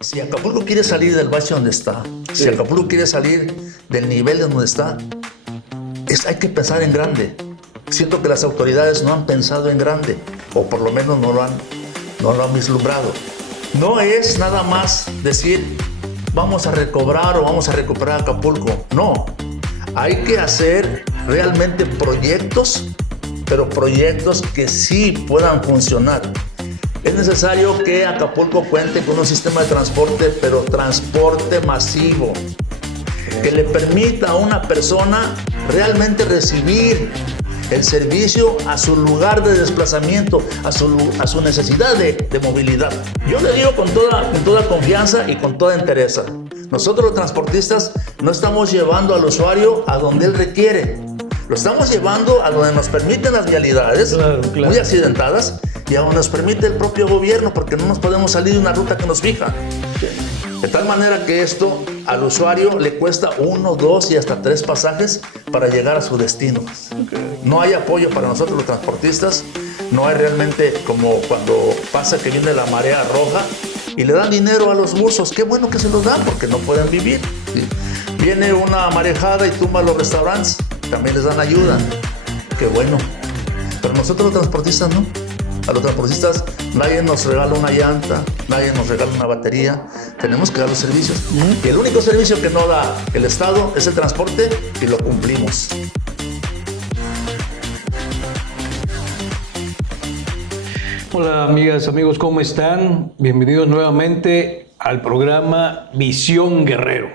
Si Acapulco quiere salir del bache donde está, si Acapulco quiere salir del nivel donde está, hay que pensar en grande. Siento que las autoridades no han pensado en grande, o por lo menos no lo han vislumbrado. No es nada más decir, vamos a recobrar o vamos a recuperar Acapulco. No, hay que hacer realmente proyectos, pero proyectos que sí puedan funcionar. Es necesario que Acapulco cuente con un sistema de transporte, pero transporte masivo, que le permita a una persona realmente recibir el servicio a su lugar de desplazamiento, a su necesidad de movilidad. Yo le digo con toda confianza y con toda entereza, nosotros los transportistas no estamos llevando al usuario a donde él requiere, lo estamos llevando a donde nos permiten las vialidades, claro. Muy accidentadas, y a donde nos permite el propio gobierno, porque no nos podemos salir de una ruta que nos fija. De tal manera que esto al usuario le cuesta 1, 2 y hasta 3 pasajes para llegar a su destino. No hay apoyo para nosotros los transportistas, no hay realmente como cuando pasa que viene la marea roja y le dan dinero a los buzos. Qué bueno que se los dan porque no pueden vivir. Viene una marejada y tumba los restaurantes, también les dan ayuda. Qué bueno. Pero nosotros los transportistas no. A los transportistas nadie nos regala una llanta, nadie nos regala una batería, tenemos que dar los servicios. Y el único servicio que no da el Estado es el transporte y lo cumplimos. Hola amigas, amigos, ¿cómo están? Bienvenidos nuevamente al programa Visión Guerrero.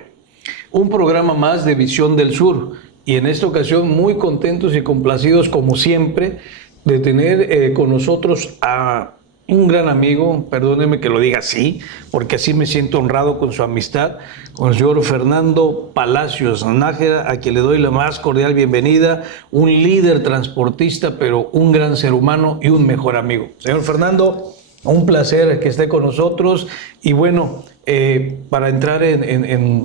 Un programa más de Visión del Sur. Y en esta ocasión muy contentos y complacidos como siempre de tener con nosotros a un gran amigo, perdóneme que lo diga así, porque así me siento honrado con su amistad, con el señor Fernando Palacios Nájera, a quien le doy la más cordial bienvenida, un líder transportista, pero un gran ser humano y un mejor amigo. Señor Fernando, un placer que esté con nosotros y bueno, para entrar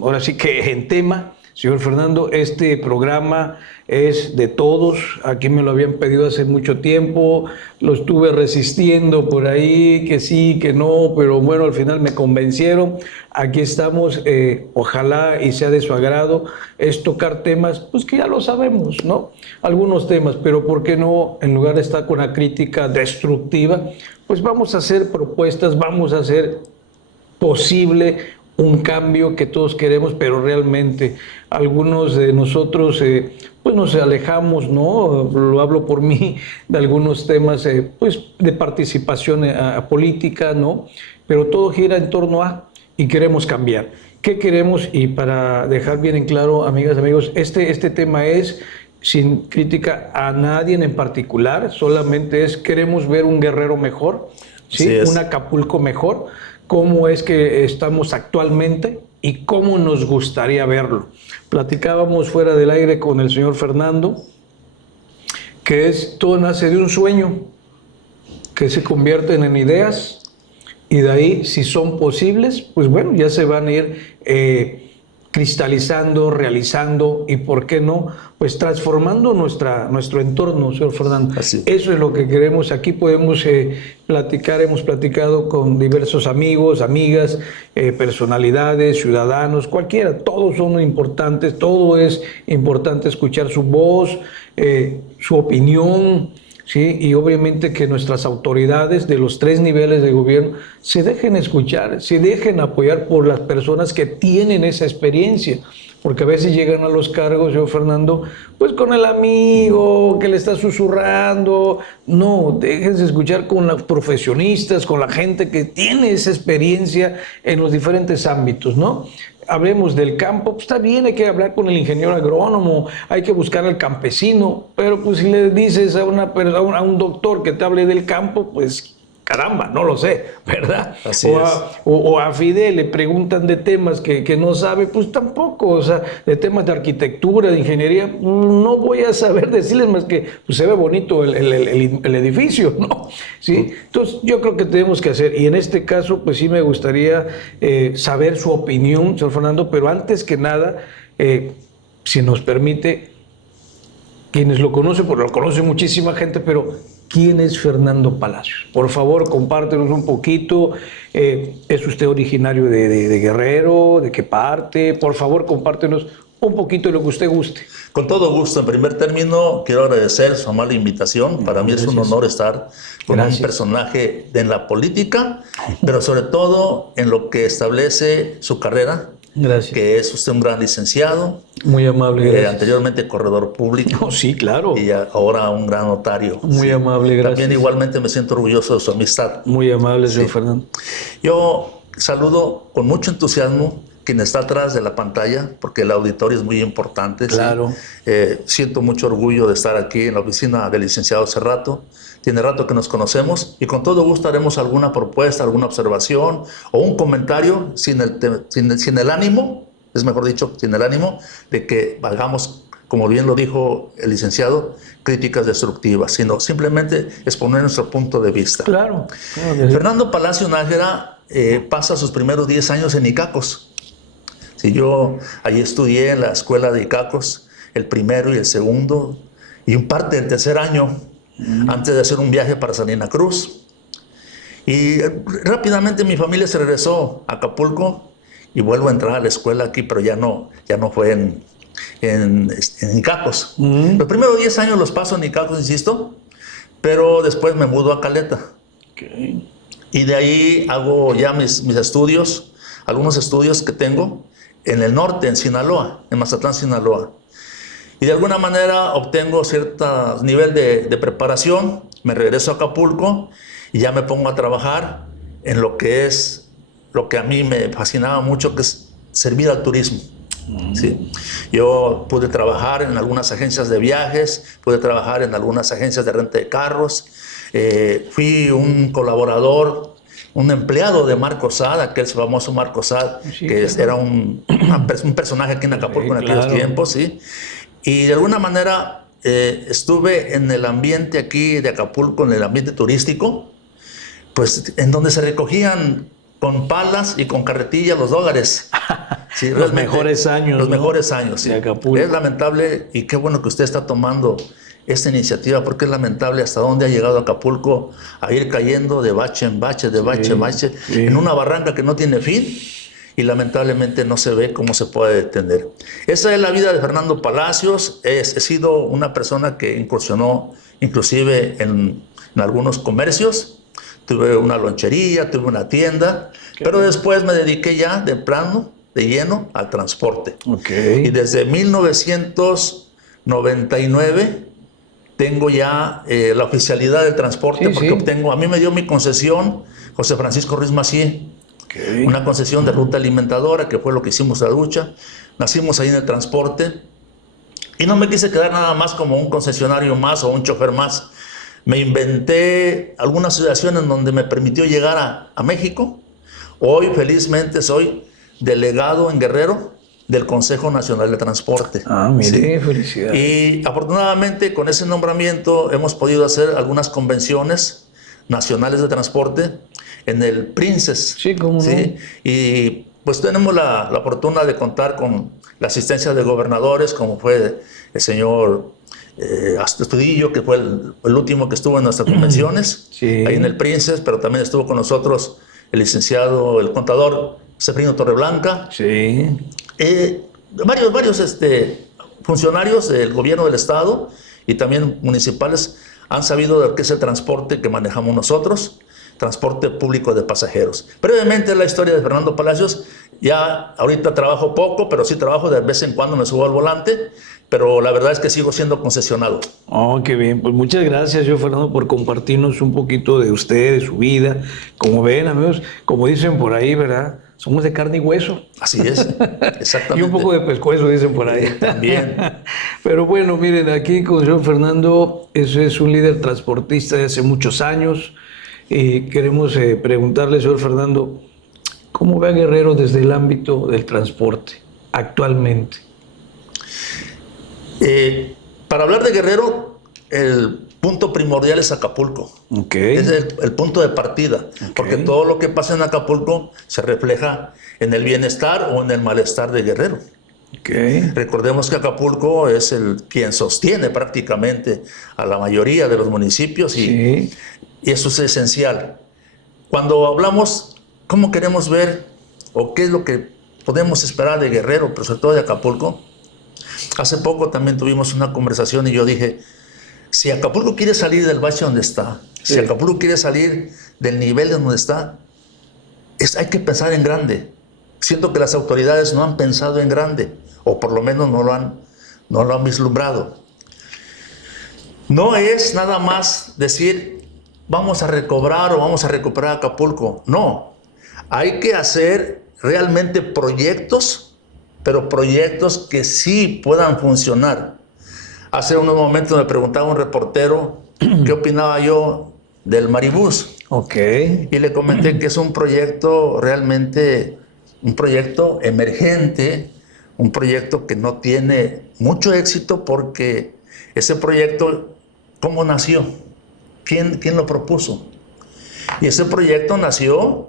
ahora sí que en tema, señor Fernando, este programa es de todos. Aquí me lo habían pedido hace mucho tiempo, lo estuve resistiendo por ahí, que sí, que no, pero bueno, al final me convencieron. Aquí estamos, ojalá y sea de su agrado, es tocar temas, pues que ya lo sabemos, ¿no? Algunos temas, pero ¿por qué no, en lugar de estar con una crítica destructiva, pues vamos a hacer propuestas, vamos a hacer posible un cambio que todos queremos, pero realmente algunos de nosotros pues nos alejamos, ¿no? Lo hablo por mí, de algunos temas pues de participación política, ¿no? Pero todo gira en torno a, y queremos cambiar. ¿Qué queremos? Y para dejar bien en claro, amigas, amigos, este tema es sin crítica a nadie en particular, solamente es queremos ver un Guerrero mejor, ¿sí? Un Acapulco mejor. Cómo es que estamos actualmente y cómo nos gustaría verlo. Platicábamos fuera del aire con el señor Fernando, que todo nace de un sueño, que se convierten en ideas, y de ahí, si son posibles, pues bueno, ya se van a ir cristalizando, realizando y, ¿por qué no?, pues transformando nuestro entorno, señor Fernando. Así. Eso es lo que queremos. Aquí podemos platicar, hemos platicado con diversos amigos, amigas, personalidades, ciudadanos, cualquiera. Todos son importantes, todo es importante escuchar su voz, su opinión, ¿sí? Y obviamente que nuestras autoridades de los 3 niveles de gobierno se dejen escuchar, se dejen apoyar por las personas que tienen esa experiencia, porque a veces llegan a los cargos, señor Fernando, pues con el amigo que le está susurrando. No, déjense escuchar con los profesionistas, con la gente que tiene esa experiencia en los diferentes ámbitos, ¿no? Hablemos del campo, pues está bien, hay que hablar con el ingeniero agrónomo, hay que buscar al campesino, pero pues si le dices a un doctor que te hable del campo, pues caramba, no lo sé, ¿verdad? Así o a Fidel le preguntan de temas que no sabe, pues tampoco, o sea, de temas de arquitectura, de ingeniería, no voy a saber decirles más que pues, se ve bonito el edificio, ¿no? ¿Sí? Entonces, yo creo que tenemos que hacer, y en este caso, pues sí me gustaría saber su opinión, señor Fernando, pero antes que nada, si nos permite, quienes lo conocen, porque lo conoce muchísima gente, pero ¿quién es Fernando Palacios? Por favor, compártenos un poquito. ¿Es usted originario de Guerrero? ¿De qué parte? Por favor, compártenos un poquito de lo que usted guste. Con todo gusto. En primer término, quiero agradecer su amable invitación. Para mí es un honor estar con un personaje en la política, pero sobre todo en lo que establece su carrera. Gracias. Que es usted un gran licenciado. Muy amable, gracias. Anteriormente corredor público. Oh, sí, claro. Y ahora un gran notario. Muy amable, gracias. También igualmente me siento orgulloso de su amistad. Muy amable, señor Fernando. Yo saludo con mucho entusiasmo quien está atrás de la pantalla, porque el auditorio es muy importante. Claro. ¿Sí? Siento mucho orgullo de estar aquí en la oficina del licenciado Cerrato. Tiene rato que nos conocemos y con todo gusto haremos alguna propuesta, alguna observación o un comentario sin el ánimo, es mejor dicho, sin el ánimo de que hagamos, como bien lo dijo el licenciado, críticas destructivas, sino simplemente exponer nuestro punto de vista. Claro. Fernando Palacio Nájera pasa sus primeros 10 años en Icacos. Sí, yo allí estudié en la escuela de Icacos, el primero y el segundo, y un parte del tercer año, antes de hacer un viaje para Salina Cruz. Y rápidamente mi familia se regresó a Acapulco y vuelvo a entrar a la escuela aquí, pero ya no fue en Icacos. Los primeros 10 años los paso en Icacos, insisto, pero después me mudo a Caleta. Okay. Y de ahí hago ya mis estudios, algunos estudios que tengo en el norte, en Sinaloa, en Mazatlán, Sinaloa. Y de alguna manera obtengo cierto nivel de preparación, me regreso a Acapulco y ya me pongo a trabajar en lo que a mí me fascinaba mucho, que es servir al turismo. ¿Sí? Yo pude trabajar en algunas agencias de viajes, pude trabajar en algunas agencias de renta de carros, fui un colaborador, un empleado de Marco Sad, aquel famoso Marco Sad, sí, que claro, era un personaje aquí en Acapulco en aquellos tiempos, ¿sí? Y de alguna manera estuve en el ambiente aquí de Acapulco, en el ambiente turístico, pues en donde se recogían con palas y con carretillas los dólares. Sí, los mejores años. Los mejores años, sí. De Acapulco. Es lamentable, y qué bueno que usted está tomando esta iniciativa, porque es lamentable hasta dónde ha llegado Acapulco a ir cayendo de bache en bache, de bache en bache, en una barranca que no tiene fin, y lamentablemente no se ve cómo se puede detener. Esa es la vida de Fernando Palacios. He sido una persona que incursionó inclusive en algunos comercios. Tuve una lonchería, tuve una tienda, pero después me dediqué ya de plano, de lleno, al transporte. Y desde 1999 tengo ya la oficialidad del transporte, porque a mí me dio mi concesión José Francisco Ruiz Macié. Una concesión de ruta alimentadora, que fue lo que hicimos a la lucha. Nacimos ahí en el transporte y no me quise quedar nada más como un concesionario más o un chofer más. Me inventé alguna asociación en donde me permitió llegar a México. Hoy felizmente soy delegado en Guerrero del Consejo Nacional de Transporte. Ah, mire, felicidades. Y afortunadamente con ese nombramiento hemos podido hacer algunas convenciones nacionales de transporte en el PRINCES. Sí, cómo no. Y pues tenemos la fortuna de contar con la asistencia de gobernadores, como fue el señor Astudillo, que fue el último que estuvo en nuestras convenciones, ahí en el PRINCES, pero también estuvo con nosotros el licenciado, el contador Ceferino Torreblanca. Varios funcionarios del gobierno del estado y también municipales han sabido de qué es el transporte que manejamos nosotros, transporte público de pasajeros. Brevemente la historia de Fernando Palacios. Ya ahorita trabajo poco, pero sí trabajo, de vez en cuando me subo al volante, pero la verdad es que sigo siendo concesionado. Oh, qué bien. Pues muchas gracias, yo Fernando, por compartirnos un poquito de usted, de su vida. Como ven, amigos, como dicen por ahí, ¿verdad? Somos de carne y hueso. Así es, exactamente. Y un poco de pescuezo, dicen por ahí. También. Pero bueno, miren, aquí con el señor Fernando, es un líder transportista de hace muchos años. Y queremos preguntarle, señor Fernando, ¿cómo ve a Guerrero desde el ámbito del transporte actualmente? Para hablar de Guerrero, el punto primordial es Acapulco. Es el punto de partida, porque todo lo que pasa en Acapulco se refleja en el bienestar o en el malestar de Guerrero. Okay. Recordemos que Acapulco es quien sostiene prácticamente a la mayoría de los municipios y eso es esencial. Cuando hablamos cómo queremos ver o qué es lo que podemos esperar de Guerrero, pero sobre todo de Acapulco, hace poco también tuvimos una conversación y yo dije, si Acapulco quiere salir del bache donde está, si Acapulco quiere salir del nivel donde está, hay que pensar en grande. Siento que las autoridades no han pensado en grande, o por lo menos no lo han vislumbrado. No es nada más decir, vamos a recobrar o vamos a recuperar Acapulco. No, hay que hacer realmente proyectos, pero proyectos que sí puedan funcionar. Hace unos momentos me preguntaba un reportero qué opinaba yo del Maribús. Okay. Y le comenté que es un proyecto realmente, un proyecto emergente, un proyecto que no tiene mucho éxito porque ese proyecto, ¿cómo nació? ¿Quién lo propuso? Y ese proyecto nació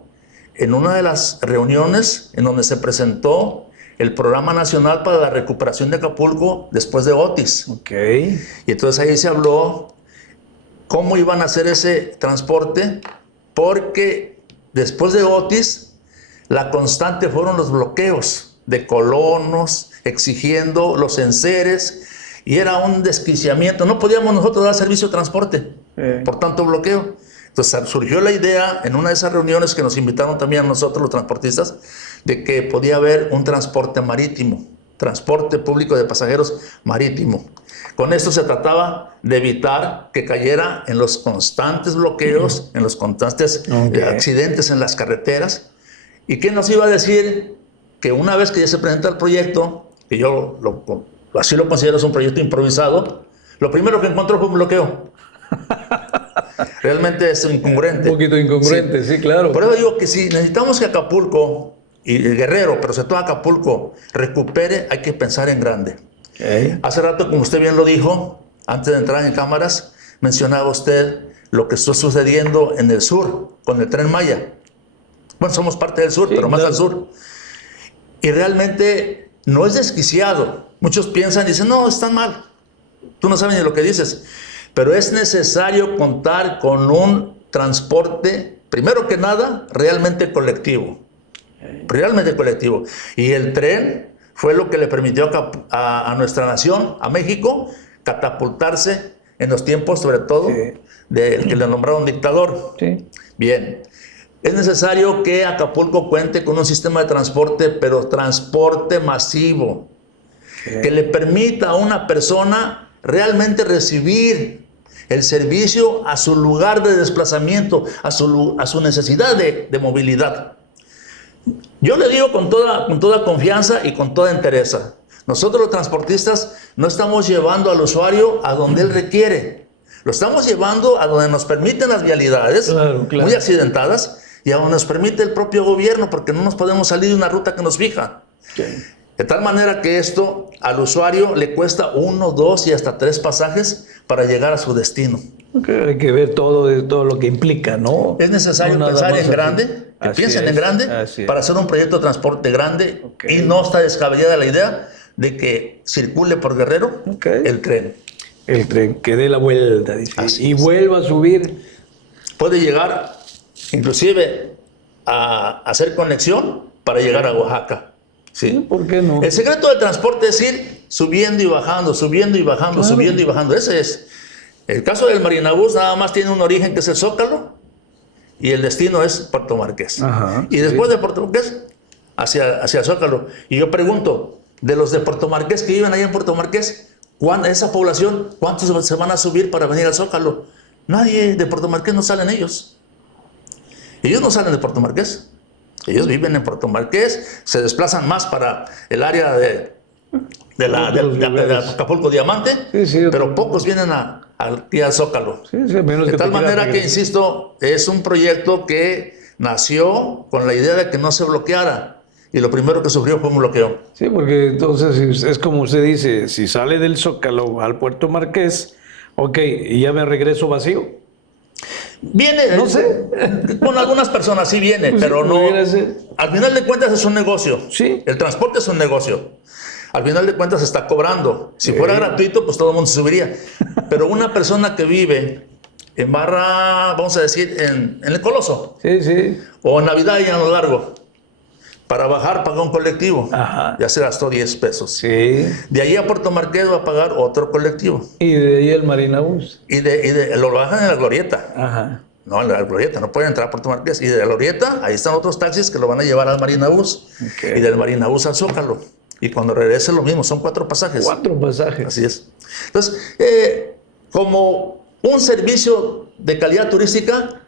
en una de las reuniones en donde se presentó el Programa Nacional para la Recuperación de Acapulco después de Otis. Okay. Y entonces ahí se habló cómo iban a hacer ese transporte, porque después de Otis, la constante fueron los bloqueos de colonos, exigiendo los enseres, y era un desquiciamiento. No podíamos nosotros dar servicio de transporte, por tanto bloqueo. Entonces surgió la idea, en una de esas reuniones que nos invitaron también a nosotros los transportistas, de que podía haber un transporte marítimo, transporte público de pasajeros marítimo. Con esto se trataba de evitar que cayera en los constantes bloqueos, en los constantes accidentes en las carreteras. ¿Y quién nos iba a decir que una vez que ya se presenta el proyecto, que yo así lo considero, es un proyecto improvisado, lo primero que encontró fue un bloqueo? Realmente es incongruente. Un poquito incongruente, sí, claro. Por eso digo que si necesitamos que Acapulco y el Guerrero, pero sobre todo Acapulco, recupere, hay que pensar en grande. Okay. Hace rato, como usted bien lo dijo, antes de entrar en cámaras, mencionaba usted lo que está sucediendo en el sur con el Tren Maya. Bueno, somos parte del sur, pero más al sur. Y realmente no es desquiciado. Muchos piensan y dicen, no, están mal. Tú no sabes ni lo que dices. Pero es necesario contar con un transporte, primero que nada, realmente colectivo. Realmente colectivo. Y el tren fue lo que le permitió a nuestra nación, a México, catapultarse en los tiempos, sobre todo, del que le nombraron dictador. Sí. Bien. Es necesario que Acapulco cuente con un sistema de transporte, pero transporte masivo, que le permita a una persona realmente recibir el servicio a su lugar de desplazamiento, a su necesidad de movilidad. Yo le digo con toda confianza y con toda entereza, nosotros los transportistas no estamos llevando al usuario a donde él requiere, lo estamos llevando a donde nos permiten las vialidades, muy accidentadas, y a donde nos permite el propio gobierno, porque no nos podemos salir de una ruta que nos fija. De tal manera que esto al usuario le cuesta 1, 2 y hasta 3 pasajes para llegar a su destino. Hay que ver todo lo que implica, ¿no? Es necesario pensar en grande, que piensen en grande, para hacer un proyecto de transporte grande, y no está descabellada la idea de que circule por Guerrero el tren. El tren, que dé la vuelta, dice, y vuelva a subir. Puede llegar, inclusive, a hacer conexión para llegar a Oaxaca. ¿Sí? ¿Por qué no? El secreto del transporte es ir subiendo y bajando, subiendo y bajando, subiendo y bajando. Ese es. El caso del Marinabús nada más tiene un origen que es el Zócalo y el destino es Puerto Marqués. Y después de Puerto Marqués, hacia Zócalo. Y yo pregunto, de los de Puerto Marqués que viven allá en Puerto Marqués, esa población, ¿cuántos se van a subir para venir al Zócalo? Nadie de Puerto Marqués, no salen ellos. Ellos no salen de Puerto Marqués. Ellos viven en Puerto Marqués, se desplazan más para el área de Acapulco Diamante, pero pocos vienen aquí al Zócalo. De tal manera que, insisto, es un proyecto que nació con la idea de que no se bloqueara, y lo primero que sufrió fue un bloqueo. Sí, porque entonces es como usted dice, si sale del Zócalo al Puerto Marqués, ok, y ya me regreso vacío. Viene, no sé. Con algunas personas sí viene, pues pero sí, no. Al final de cuentas es un negocio. Sí. El transporte es un negocio. Al final de cuentas se está cobrando. Si fuera gratuito, pues todo el mundo se subiría. Pero una persona que vive en Barra, vamos a decir, en el Coloso, Sí. o en Navidad y a lo largo, para bajar paga un colectivo. Ajá. Ya se gastó 10 pesos. Sí. De ahí a Puerto Marqués va a pagar otro colectivo. Y de ahí el Marinabús. Y lo bajan en la Glorieta. Ajá. No, en la Glorieta, no pueden entrar a Puerto Marqués. Y de la Glorieta, ahí están otros taxis que lo van a llevar al Marinabús. Okay. Y del Marinabús al Zócalo. Y cuando regrese lo mismo, son 4 pasajes. 4 pasajes. Así es. Entonces, como un servicio de calidad turística,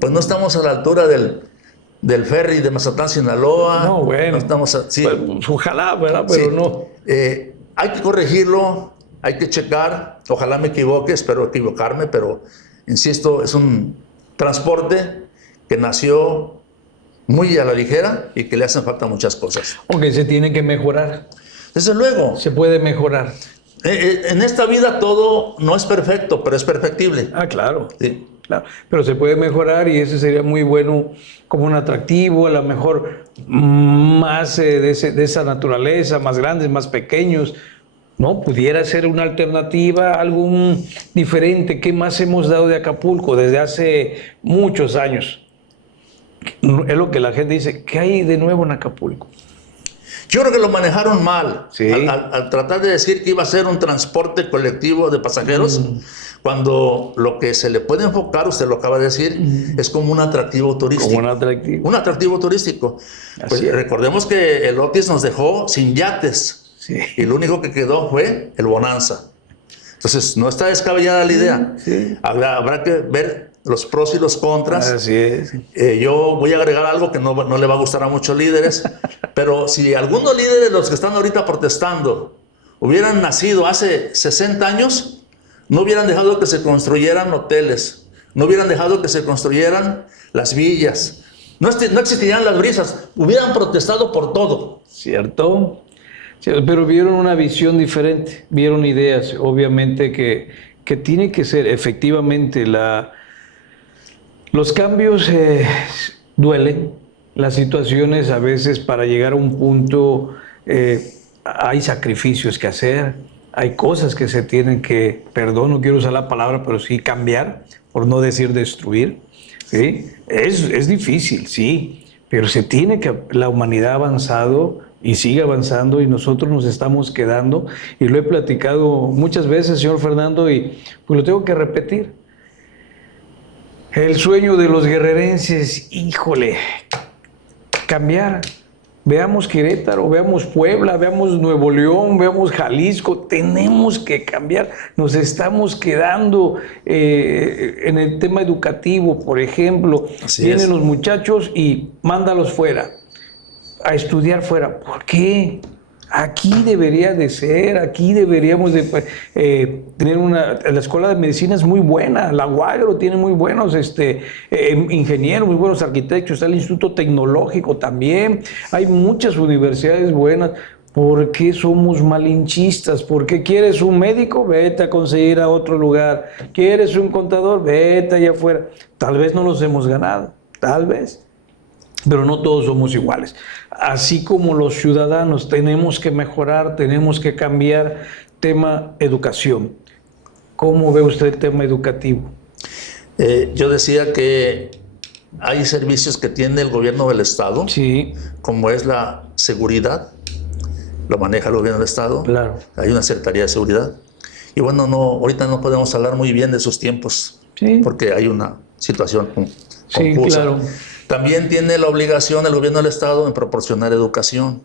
pues no estamos a la altura del ferry de Mazatlán, Sinaloa. No, bueno. No estamos sí. Pues, ojalá, ¿verdad? Pero Sí. no. Hay que corregirlo, hay que checar. Ojalá me equivoque, espero equivocarme, pero insisto, es un transporte que nació muy a la ligera y que le hacen falta muchas cosas. Aunque se tiene que mejorar. Desde luego, Se puede mejorar. en esta vida todo no es perfecto, pero es perfectible. Ah, claro. Sí. Claro, pero se puede mejorar y ese sería muy bueno como un atractivo, a lo mejor más de esa naturaleza, más grandes, más pequeños, ¿no? Pudiera ser una alternativa, algo diferente. ¿Qué más hemos dado de Acapulco desde hace muchos años? Es lo que la gente dice, ¿qué hay de nuevo en Acapulco? Yo creo que lo manejaron mal. Sí. Al tratar de decir que iba a ser un transporte colectivo de pasajeros, cuando lo que se le puede enfocar, usted lo acaba de decir, es como un atractivo turístico. Como un atractivo. Un atractivo turístico. Pues Así es. recordemos que el Otis nos dejó sin yates. Sí. Y lo único que quedó fue el Bonanza. Entonces, no está descabellada la idea. Sí. Habrá que ver los pros y los contras. Así es. Yo voy a agregar algo que no le va a gustar a muchos líderes, pero si algunos líderes de los que están ahorita protestando hubieran nacido hace 60 años, no hubieran dejado que se construyeran hoteles, no hubieran dejado que se construyeran las villas, no existirían las brisas, hubieran protestado por todo. ¿Cierto? Sí, pero vieron una visión diferente, vieron ideas, obviamente que tiene que ser efectivamente los cambios duelen, las situaciones a veces para llegar a un punto hay sacrificios que hacer, hay cosas que se tienen que, perdón, no quiero usar la palabra, pero sí cambiar, por no decir destruir, ¿sí? Es difícil, sí, pero se tiene que, la humanidad ha avanzado y sigue avanzando y nosotros nos estamos quedando, y lo he platicado muchas veces, señor Fernando, y pues lo tengo que repetir. El sueño de los guerrerenses, híjole, cambiar. Veamos Querétaro, veamos Puebla, veamos Nuevo León, veamos Jalisco. Tenemos que cambiar. Nos estamos quedando en el tema educativo, por ejemplo. Vienen los muchachos y mándalos fuera, a estudiar fuera. ¿Por qué? Aquí debería de ser, aquí deberíamos de tener la escuela de medicina es muy buena, la UAGRO tiene muy buenos ingenieros, muy buenos arquitectos, está el Instituto Tecnológico también, hay muchas universidades buenas. ¿Por qué somos malinchistas? ¿Por qué quieres un médico? Vete a conseguir a otro lugar. ¿Quieres un contador? Vete allá afuera. Tal vez no los hemos ganado, tal vez. Pero no todos somos iguales. Así como los ciudadanos tenemos que mejorar, tenemos que cambiar. Tema educación. ¿Cómo ve usted el tema educativo? Yo decía que hay servicios que tiene el gobierno del Estado, sí, como es la seguridad, lo maneja el gobierno del Estado. Claro. Hay una Secretaría de Seguridad. Y bueno, ahorita no podemos hablar muy bien de sus tiempos, sí, porque hay una situación confusa. Sí, claro. También tiene la obligación el gobierno del Estado en proporcionar educación.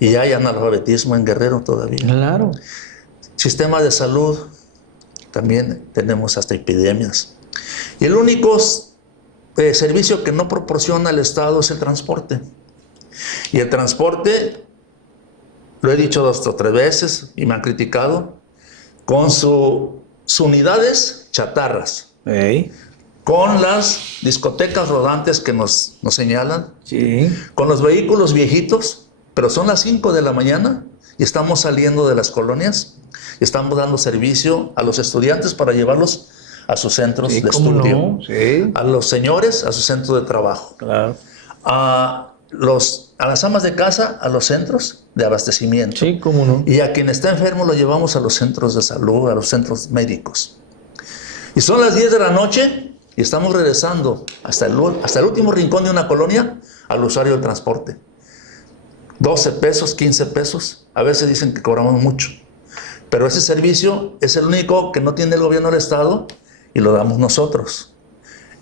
Y hay analfabetismo en Guerrero todavía. Claro. Sistema de salud, también tenemos hasta epidemias. Y el único servicio que no proporciona el Estado es el transporte. Y el transporte, lo he dicho 2 o 3 veces y me han criticado, con sus unidades chatarras. Hey. Con las discotecas rodantes que nos señalan, sí, con los vehículos viejitos, pero son las 5 de la mañana y estamos saliendo de las colonias y estamos dando servicio a los estudiantes para llevarlos a sus centros de estudio, no? Sí. a los señores a su centro de trabajo, Claro. a los a las amas de casa a los centros de abastecimiento. Sí, cómo no. Y a quien está enfermo lo llevamos a los centros de salud, a los centros médicos. Y son las 10 de la noche y estamos regresando hasta el último rincón de una colonia al usuario del transporte. 12 pesos, 15 pesos. A veces dicen que cobramos mucho. Pero ese servicio es el único que no tiene el gobierno del Estado y lo damos nosotros.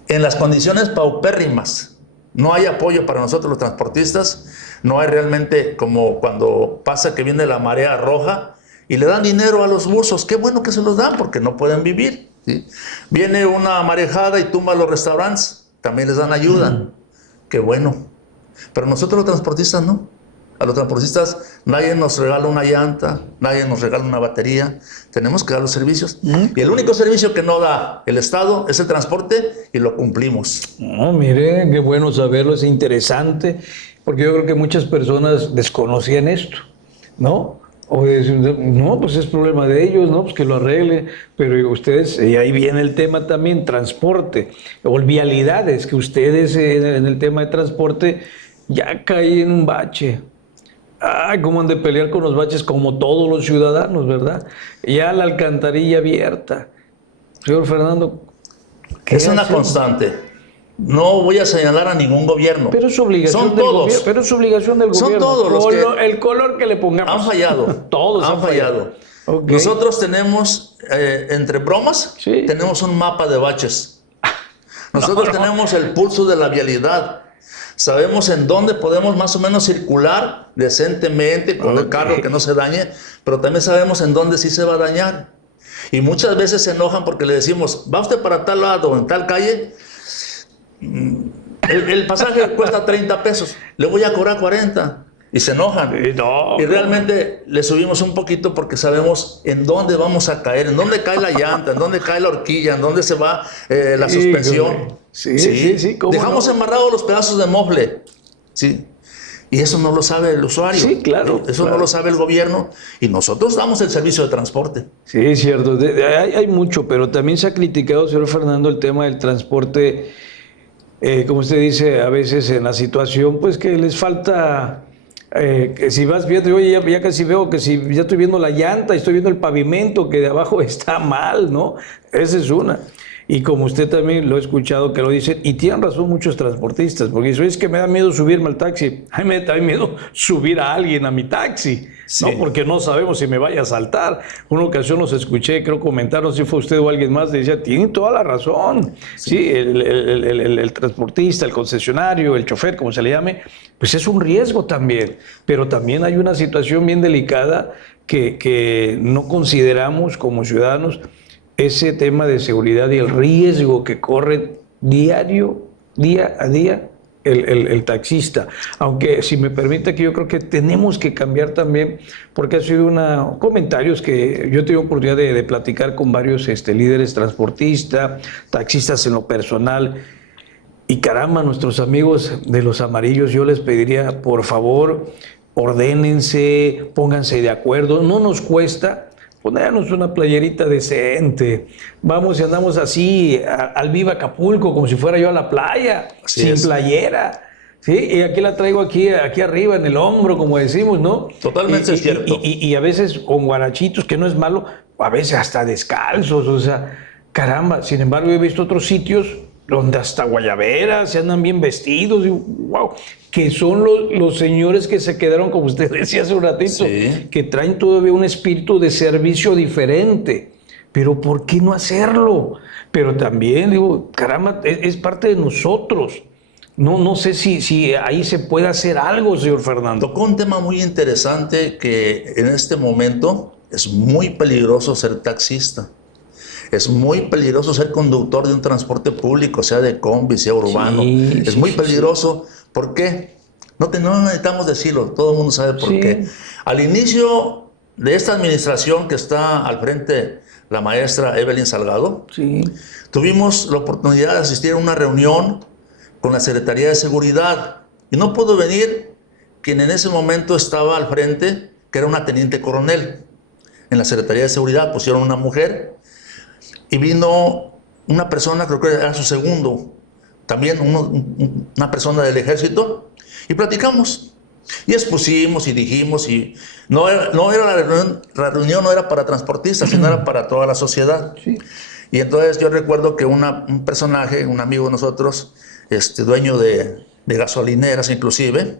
En las condiciones paupérrimas. No hay apoyo para nosotros los transportistas. No hay realmente como cuando pasa que viene la marea roja y le dan dinero a los buzos. Qué bueno que se los dan porque no pueden vivir, ¿sí? Viene una marejada y tumba los restaurantes. También les dan ayuda. Qué bueno. Pero nosotros los transportistas no. A los transportistas nadie nos regala una llanta, nadie nos regala una batería. Tenemos que dar los servicios. Y el único servicio que no da el Estado es el transporte y lo cumplimos. No, mire, qué bueno saberlo, es interesante, porque yo creo que muchas personas desconocían esto, ¿no? O decían, no, pues es problema de ellos, ¿no? Pues que lo arregle. Pero ustedes, y ahí viene el tema también, transporte, o vialidades, que ustedes en el tema de transporte ya caen en un bache. Ay, cómo han de pelear con los baches como todos los ciudadanos, ¿verdad? Ya la alcantarilla abierta. Señor Fernando, ¿qué Es una hacen? constante. No voy a señalar a ningún gobierno. Pero es obligación Son del todos. gobierno. Pero es obligación del Son gobierno. todos los que el color que le pongamos. han fallado. Todos han fallado. Ok. Nosotros tenemos, entre bromas, Sí. tenemos un mapa de baches. Nosotros tenemos el pulso de la vialidad. Sabemos en dónde podemos más o menos circular decentemente con el carro que no se dañe, pero también sabemos en dónde sí se va a dañar. Y muchas veces se enojan porque le decimos, va usted para tal lado, en tal calle, el pasaje cuesta 30 pesos, le voy a cobrar 40. Y se enojan. No, Y realmente le subimos un poquito porque sabemos en dónde vamos a caer, en dónde cae la llanta, en dónde cae la horquilla, en dónde se va la suspensión. Sí, ¿cómo Dejamos no? embarrados los pedazos de mofle. Sí. Y eso no lo sabe el usuario. Sí, claro, Eso claro. no lo sabe el gobierno. Y nosotros damos el servicio de transporte. Sí, es cierto. Hay mucho, pero también se ha criticado, señor Fernando, el tema del transporte, como usted dice, a veces en la situación, pues que les falta, que si vas viendo, oye, ya casi veo que si ya estoy viendo la llanta, estoy viendo el pavimento, que de abajo está mal, ¿no? Esa es una. Y como usted también lo ha escuchado que lo dicen, y tienen razón muchos transportistas, porque dicen, es que me da miedo subirme al taxi. A mí me da miedo subir a alguien a mi taxi, Sí. ¿no? Porque no sabemos si me vaya a asaltar. Una ocasión los escuché, creo comentaron si fue usted o alguien más, decía, tienen toda la razón. Sí, el transportista, el concesionario, el chofer, como se le llame, pues es un riesgo también. Pero también hay una situación bien delicada que no consideramos como ciudadanos, ese tema de seguridad y el riesgo que corre día a día, el taxista. Aunque, si me permite, que yo creo que tenemos que cambiar también, porque ha sido comentarios que yo he tenido oportunidad de platicar con varios líderes transportistas, taxistas en lo personal. Y caramba, nuestros amigos de los amarillos, yo les pediría, por favor, ordénense, pónganse de acuerdo. No nos cuesta ponernos una playerita decente. Vamos y andamos así, al Viva Acapulco, como si fuera yo a la playa, Así sin es. playera. ¿Sí? Y aquí la traigo aquí arriba, en el hombro, como decimos, ¿no? Totalmente cierto. Y a veces con guarachitos, que no es malo, a veces hasta descalzos, o sea, caramba. Sin embargo, he visto otros sitios donde hasta guayaberas se andan bien vestidos, y wow, que son los señores que se quedaron, como usted decía hace un ratito, Sí. que traen todavía un espíritu de servicio diferente. Pero ¿por qué no hacerlo? Pero también, digo, caramba, es parte de nosotros. No sé si ahí se puede hacer algo, señor Fernando. Tocó un tema muy interesante que en este momento es muy peligroso ser taxista. Es muy peligroso ser conductor de un transporte público, sea de combi, sea urbano. Sí, Es sí, muy sí, peligroso. ¿Por qué? No necesitamos decirlo, todo el mundo sabe por Sí. qué. Al inicio de esta administración que está al frente la maestra Evelyn Salgado, Sí. tuvimos la oportunidad de asistir a una reunión con la Secretaría de Seguridad y no pudo venir quien en ese momento estaba al frente, que era una teniente coronel. En la Secretaría de Seguridad pusieron una mujer y vino una persona, creo que era su segundo, también una persona del ejército, y platicamos. Y expusimos y dijimos, y no era la reunión no era para transportistas, sino era para toda la sociedad. Sí. Y entonces yo recuerdo que un personaje, un amigo de nosotros, dueño de gasolineras inclusive,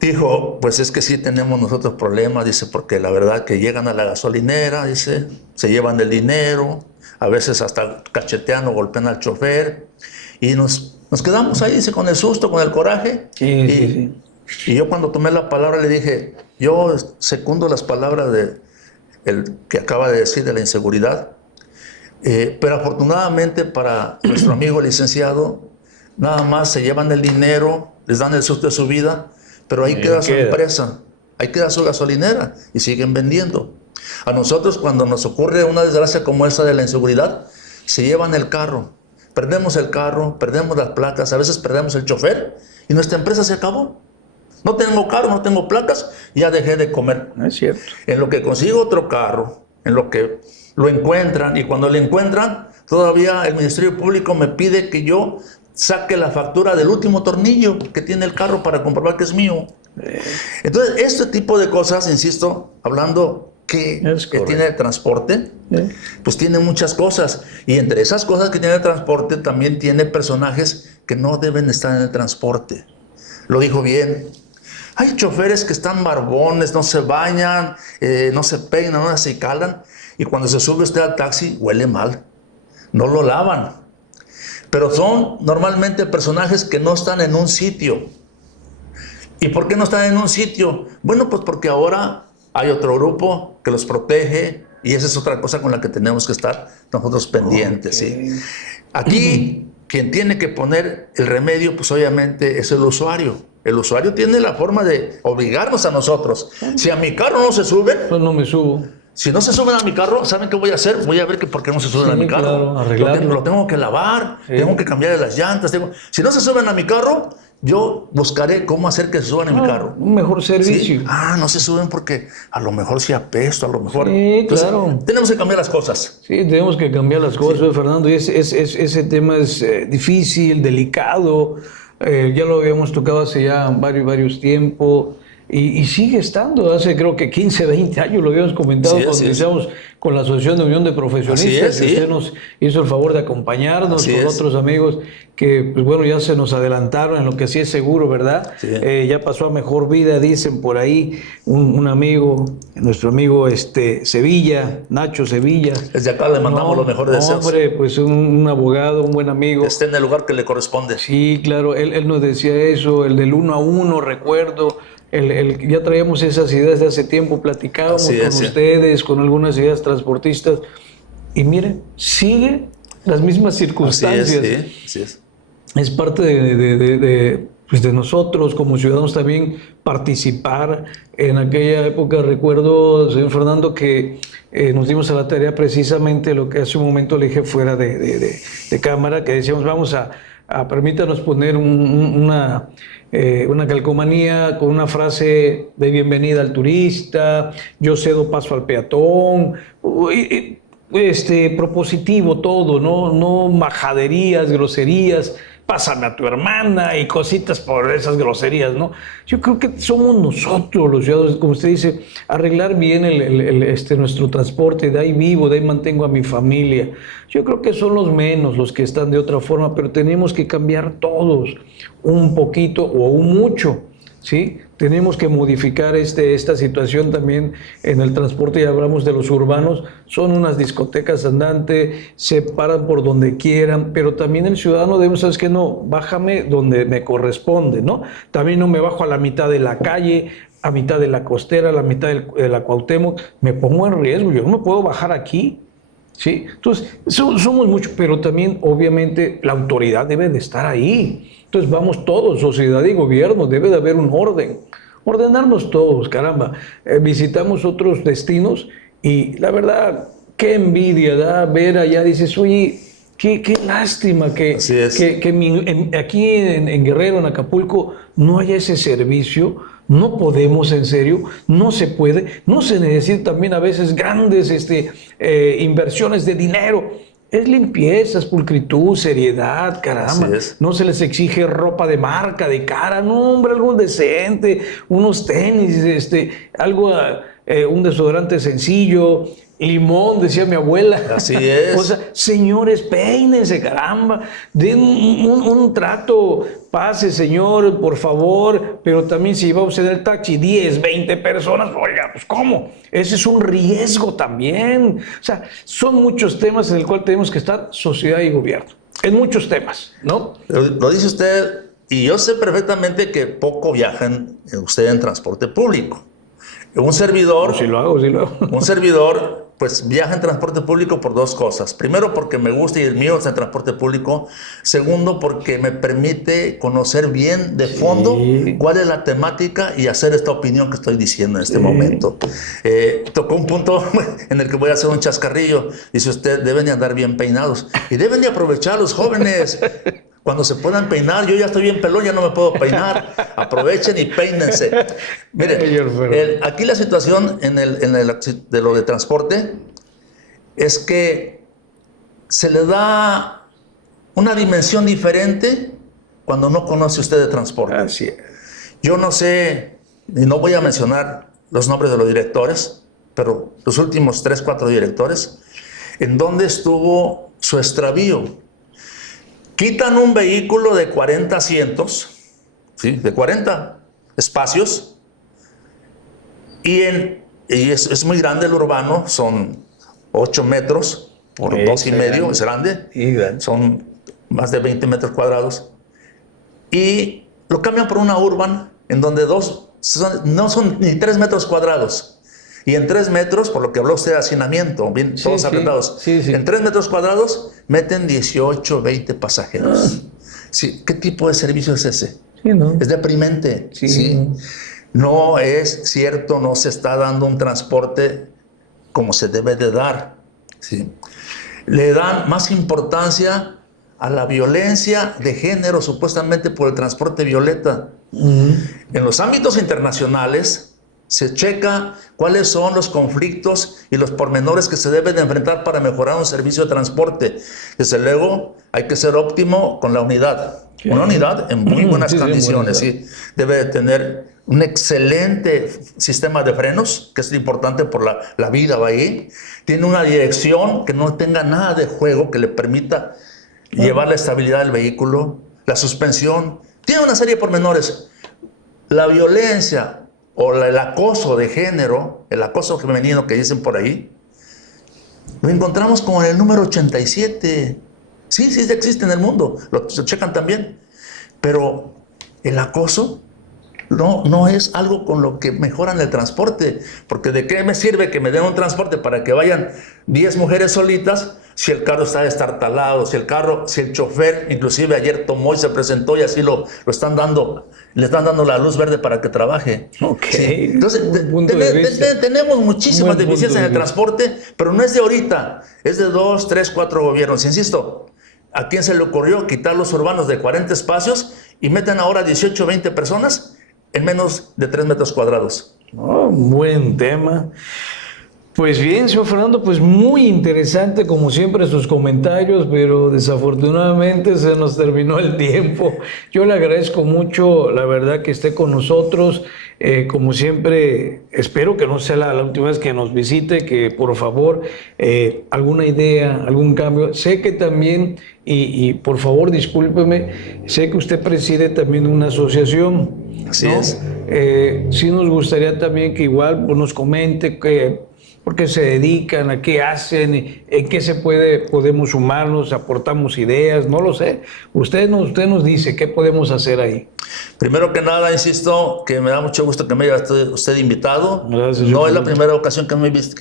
dijo, pues es que sí tenemos nosotros problemas, dice, porque la verdad que llegan a la gasolinera, dice, se llevan el dinero, a veces hasta cachetean o golpean al chofer, y nos quedamos ahí, dice, con el susto, con el coraje. Sí. Y yo cuando tomé la palabra le dije, yo secundo las palabras de el que acaba de decir de la inseguridad, pero afortunadamente para nuestro amigo licenciado, nada más se llevan el dinero, les dan el susto de su vida, pero ahí queda su empresa, ahí queda su gasolinera y siguen vendiendo. A nosotros cuando nos ocurre una desgracia como esa de la inseguridad, se llevan el carro, perdemos las placas, a veces perdemos el chofer y nuestra empresa se acabó. No tengo carro, no tengo placas, ya dejé de comer. Es cierto. En lo que consigo otro carro, en lo que lo encuentran, y cuando lo encuentran, todavía el Ministerio Público me pide que yo saque la factura del último tornillo que tiene el carro para comprobar que es mío. Entonces, este tipo de cosas, insisto, hablando que tiene el transporte, pues tiene muchas cosas. Y entre esas cosas que tiene el transporte, también tiene personajes que no deben estar en el transporte. Lo dijo bien. Hay choferes que están barbones, no se bañan, no se peinan, no se calan, y cuando se sube usted al taxi huele mal, no lo lavan. Pero son normalmente personajes que no están en un sitio. ¿Y por qué no están en un sitio? Bueno, pues porque ahora hay otro grupo que los protege, y esa es otra cosa con la que tenemos que estar nosotros pendientes. Okay. ¿Sí? Aquí, quien tiene que poner el remedio, pues obviamente es el usuario. El usuario tiene la forma de obligarnos a nosotros. Si a mi carro no se suben, pues no me subo. Si no se suben a mi carro, ¿saben qué voy a hacer? Voy a ver que por qué no se suben a mi carro. Claro, arreglarlo. Lo tengo que lavar, tengo que cambiarle las llantas. Si no se suben a mi carro, yo buscaré cómo hacer que se suban a mi carro. Un mejor servicio. ¿Sí? No se suben porque a lo mejor sí apesto, a lo mejor. Sí, entonces, claro. Tenemos que cambiar las cosas. Sí, tenemos que cambiar las cosas, Fernando. Y ese tema es difícil, delicado. Ya lo habíamos tocado hace ya varios tiempos. Y sigue estando, hace creo que 15, 20 años lo habíamos comentado cuando iniciamos con la Asociación de Unión de Profesionistas. Usted nos hizo el favor de acompañarnos con otros amigos que, pues bueno, ya se nos adelantaron en lo que sí es seguro, ¿verdad? Sí. Ya pasó a mejor vida, dicen por ahí, un amigo, nuestro amigo Sevilla, Nacho Sevilla. Desde acá le mandamos los mejores deseos. Hombre, pues un abogado, un buen amigo. Esté en el lugar que le corresponde. Sí, claro, él nos decía eso, el del 1 a 1, recuerdo. Ya traíamos esas ideas de hace tiempo, platicábamos con ustedes, con algunas ideas transportistas, y miren, sigue las mismas circunstancias. Así es. Es parte de nosotros como ciudadanos también participar. En aquella época recuerdo, señor Fernando, que nos dimos a la tarea precisamente lo que hace un momento le dije fuera de cámara, que decíamos vamos a permítanos poner una calcomanía con una frase de bienvenida al turista, yo cedo paso al peatón, propositivo todo, no majaderías, groserías, pásame a tu hermana y cositas por esas groserías, ¿no? Yo creo que somos nosotros los ciudadanos, como usted dice, arreglar bien nuestro transporte, de ahí vivo, de ahí mantengo a mi familia. Yo creo que son los menos los que están de otra forma, pero tenemos que cambiar todos, un poquito o un mucho, ¿sí? Tenemos que modificar esta situación también en el transporte. Ya hablamos de los urbanos, son unas discotecas andantes, se paran por donde quieran, pero también el ciudadano debe, ¿sabes qué? No, bájame donde me corresponde, ¿no? También no me bajo a la mitad de la calle, a mitad de la costera, a la mitad de la Cuauhtémoc, me pongo en riesgo, yo no me puedo bajar aquí, ¿sí? Entonces, somos muchos, pero también, obviamente, la autoridad debe de estar ahí. Entonces vamos todos, sociedad y gobierno, debe de haber un orden, ordenarnos todos, caramba. Visitamos otros destinos y la verdad, qué envidia da ver allá, dices, oye, qué lástima que aquí en Guerrero, en Acapulco, no haya ese servicio. No podemos, en serio, no se puede, no se necesitan también a veces grandes inversiones de dinero. Es limpieza, es pulcritud, seriedad, caramba. Así es. No se les exige ropa de marca, de cara, no, hombre, algo decente, unos tenis, algo, un desodorante sencillo, limón, decía mi abuela. Así es. O sea, señores, peínense, caramba, den un trato, pase, señor, por favor, pero también si va usted en el taxi 10, 20 personas, oiga, pues ¿cómo? Ese es un riesgo también. O sea, son muchos temas en el cual tenemos que estar sociedad y gobierno. En muchos temas, ¿no? Lo dice usted, y yo sé perfectamente que poco viajan usted en transporte público. Un servidor... Sí lo hago, sí lo hago. Un servidor, pues viaja en transporte público por dos cosas. Primero, porque me gusta y el mío es el transporte público. Segundo, porque me permite conocer bien de fondo cuál es la temática y hacer esta opinión que estoy diciendo en este momento. Tocó un punto en el que voy a hacer un chascarrillo. Dice usted, deben de andar bien peinados. Y deben de aprovechar los jóvenes. Cuando se puedan peinar, yo ya estoy bien pelón, ya no me puedo peinar. Aprovechen y peínense. Miren, aquí la situación de lo de transporte es que se le da una dimensión diferente cuando no conoce usted de transporte. Así es. Yo no sé, y no voy a mencionar los nombres de los directores, pero los últimos 3, 4 directores, en dónde estuvo su extravío. Quitan un vehículo de 40 asientos, ¿sí? De 40 espacios, y es muy grande el urbano, son 8 metros por 2,5, es grande, son más de 20 metros cuadrados, y lo cambian por una urban en donde no son ni 3 metros cuadrados. Y en 3 metros, por lo que habló usted de hacinamiento, bien, todos apretados, en 3 metros cuadrados meten 18, 20 pasajeros. Sí, ¿qué tipo de servicio es ese? Sí, ¿no? Es deprimente. Sí. No es cierto, no se está dando un transporte como se debe de dar. Sí. Le dan más importancia a la violencia de género, supuestamente por el transporte violeta. En los ámbitos internacionales se checa cuáles son los conflictos y los pormenores que se deben de enfrentar para mejorar un servicio de transporte. Desde luego, hay que ser óptimo con la unidad. Una unidad en muy buenas condiciones. Sí. Debe de tener un excelente sistema de frenos, que es importante por la vida va ahí. Tiene una dirección que no tenga nada de juego, que le permita llevar la estabilidad del vehículo. La suspensión. Tiene una serie de pormenores. La violencia o el acoso de género, el acoso femenino que dicen por ahí, lo encontramos como en el número 87. Sí existe en el mundo, lo checan también. Pero el acoso no es algo con lo que mejoran el transporte, porque ¿de qué me sirve que me den un transporte para que vayan 10 mujeres solitas si el carro está destartalado, si el chofer inclusive ayer tomó y se presentó y así le están dando la luz verde para que trabaje? Okay. Sí. Entonces, tenemos muchísimas deficiencias en el transporte, pero no es de ahorita, es de 2, 3, 4 gobiernos. Insisto, ¿a quién se le ocurrió quitar los urbanos de 40 espacios y meten ahora 18, 20 personas en menos de 3 metros cuadrados? Buen tema. Pues bien, señor Fernando, pues muy interesante como siempre sus comentarios, pero desafortunadamente se nos terminó el tiempo. Yo le agradezco mucho, la verdad, que esté con nosotros. Como siempre, espero que no sea la última vez que nos visite, que por favor, alguna idea, algún cambio. Sé que también, y por favor discúlpeme, sé que usted preside también una asociación. Así ¿no? es. Sí nos gustaría también que igual pues, nos comente por qué se dedican, a qué hacen, en qué podemos sumarnos, aportamos ideas, no lo sé. Usted nos dice qué podemos hacer ahí. Primero que nada, insisto, que me da mucho gusto que me haya usted invitado. Gracias, no es la primera ocasión que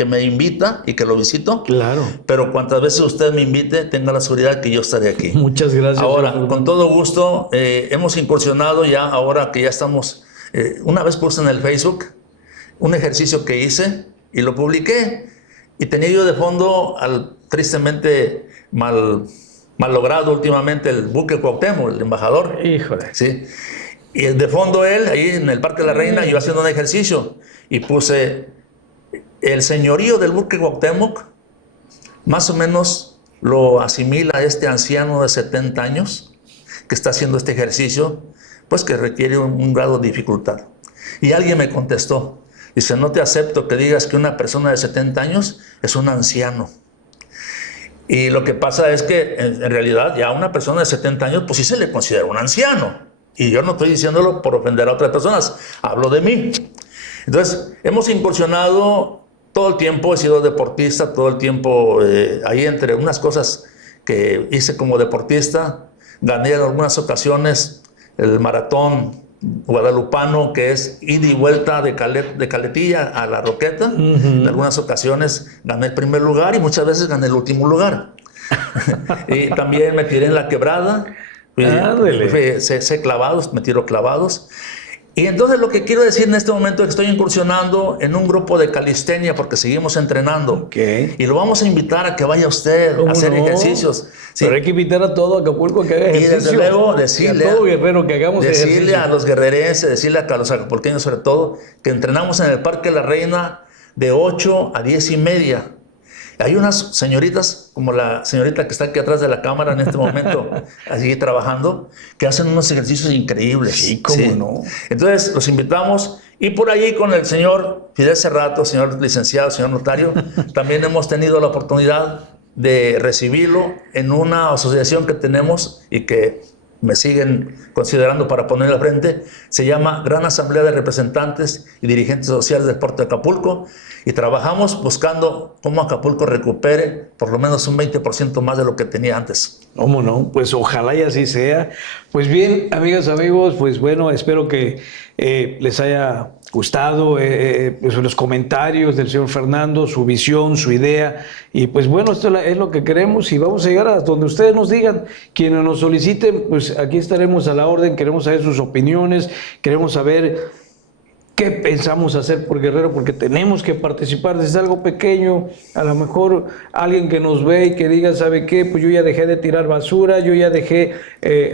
me invita y que lo visito. Claro. Pero cuantas veces usted me invite, tenga la seguridad que yo estaré aquí. Muchas gracias. Ahora, con todo gusto, hemos incursionado ya, ahora que ya estamos, una vez puse en el Facebook un ejercicio que hice y lo publiqué. Y tenía yo de fondo al tristemente mal logrado últimamente el buque Cuauhtémoc, el embajador. Híjole. Sí. Y de fondo él, ahí en el Parque de la Reina, yo haciendo un ejercicio. Y puse el señorío del buque Cuauhtémoc, más o menos lo asimila este anciano de 70 años que está haciendo este ejercicio, pues que requiere un grado de dificultad. Y alguien me contestó, dice, no te acepto que digas que una persona de 70 años es un anciano. Y lo que pasa es que en realidad ya una persona de 70 años, pues sí se le considera un anciano. Y yo no estoy diciéndolo por ofender a otras personas, hablo de mí. Entonces, hemos incursionado todo el tiempo, he sido deportista, todo el tiempo, ahí entre unas cosas que hice como deportista, gané en algunas ocasiones el maratón guadalupano, que es ida y vuelta de Caletilla a La Roqueta. En algunas ocasiones gané el primer lugar y muchas veces gané el último lugar. Y también me tiré en la quebrada, sé clavados, me tiro clavados. Y entonces lo que quiero decir en este momento es que estoy incursionando en un grupo de calistenia porque seguimos entrenando. Y lo vamos a invitar a que vaya usted a hacer ejercicios. Sí. Pero hay que invitar a todo Acapulco a que haga ejercicio. Y desde luego decirle a todo guerrero que hagamos ejercicio. Decirle a los guerrerenses, decirle a los acapulqueños sobre todo, que entrenamos en el Parque La Reina de 8 a 10 y media. Hay unas señoritas, como la señorita que está aquí atrás de la cámara en este momento, así trabajando, que hacen unos ejercicios increíbles. Sí, cómo no. Entonces, los invitamos. Y por ahí con el señor Fidel Cerrato, señor licenciado, señor notario, también hemos tenido la oportunidad de recibirlo en una asociación que tenemos y que me siguen considerando para poner al frente. Se llama Gran Asamblea de Representantes y Dirigentes Sociales del Puerto de Acapulco, y trabajamos buscando cómo Acapulco recupere por lo menos un 20% más de lo que tenía antes. ¿Cómo no? Pues ojalá y así sea. Pues bien, amigas, amigos, pues bueno, espero que les haya gustado pues los comentarios del señor Fernando, su visión, su idea. Y pues bueno, esto es lo que queremos y vamos a llegar a donde ustedes nos digan. Quienes nos soliciten, pues aquí estaremos a la orden. Queremos saber sus opiniones, queremos saber qué pensamos hacer por Guerrero, porque tenemos que participar desde algo pequeño. A lo mejor alguien que nos ve y que diga, ¿sabe qué? Pues yo ya dejé de tirar basura, yo ya dejé,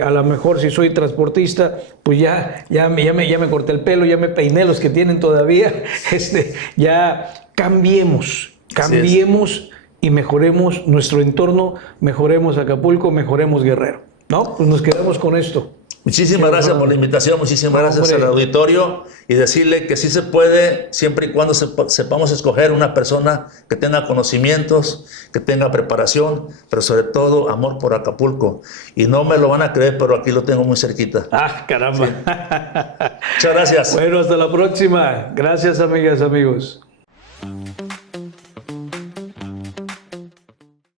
a lo mejor si soy transportista, pues ya me corté el pelo, ya me peiné los que tienen todavía. Ya cambiemos y mejoremos nuestro entorno, mejoremos Acapulco, mejoremos Guerrero, ¿no? Pues nos quedamos con esto. Muchísimas gracias por la invitación, muchísimas gracias al auditorio, y decirle que sí se puede siempre y cuando sepamos escoger una persona que tenga conocimientos, que tenga preparación, pero sobre todo amor por Acapulco. Y no me lo van a creer, pero aquí lo tengo muy cerquita. ¡Ah, caramba! Sí. Muchas gracias. Bueno, hasta la próxima. Gracias, amigas, amigos.